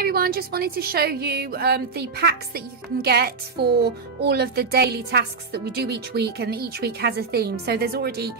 everyone, just wanted to show you the packs that you can get for all of the daily tasks that we do each week, and each week has a theme. So there's already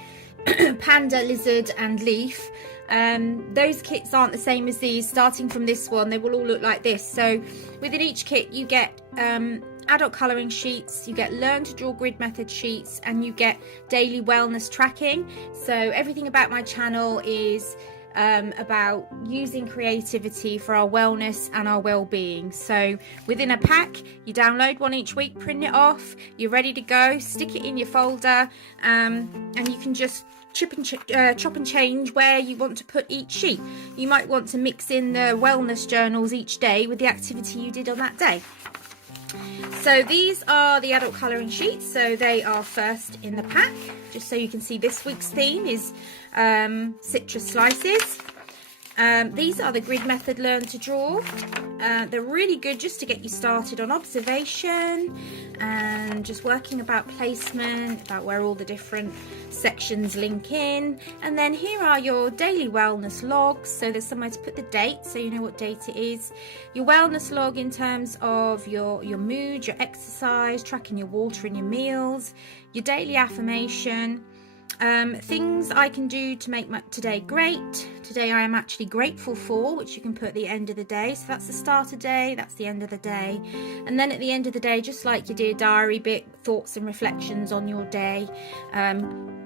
panda, lizard and leaf. Those kits aren't the same as these. Starting from this one, they will all look like this. So within each kit you get adult colouring sheets, you get learn to draw grid method sheets, and you get daily wellness tracking. So everything about my channel is about using creativity for our wellness and our well-being. So within a pack, you download one each week, print it off, you're ready to go, stick it in your folder, and you can just chop and change where you want to put each sheet. You might want to mix in the wellness journals each day with the activity you did on that day. So these are the adult colouring sheets, so they are first in the pack. Just so you can see, this week's theme is citrus slices. These are the grid method learn to draw. They're really good just to get you started on observation and just working about placement, about where all the different sections link in. And then here are your daily wellness logs. So there's somewhere to put the date, so you know what date it is. Your wellness log in terms of your mood, your exercise, tracking your water and your meals, your daily affirmation. Things I can do to make today great. Today I am actually grateful for, which you can put at the end of the day. So that's the start of the day, that's the end of the day. And then at the end of the day, just like your dear diary bit, thoughts and reflections on your day.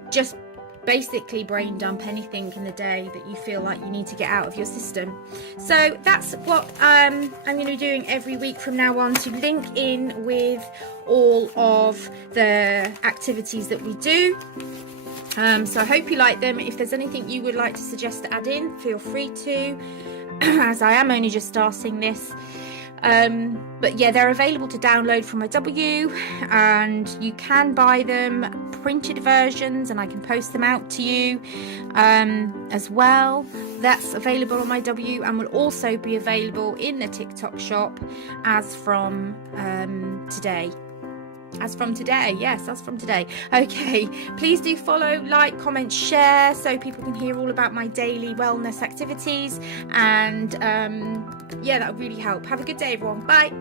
Just basically brain dump anything in the day that you feel like you need to get out of your system. So that's what I'm going to be doing every week from now on, to link in with all of the activities that we do. So I hope you like them. If there's anything you would like to suggest to add in, feel free to, as I am only just starting this. But yeah, they're available to download from my W, and you can buy them printed versions and I can post them out to you as well. That's available on my W and will also be available in the TikTok shop as from today. As from today, yes, as from today. Okay, please do follow, like, comment, share, so people can hear all about my daily wellness activities. And yeah, that would really help. Have a good day, everyone. Bye.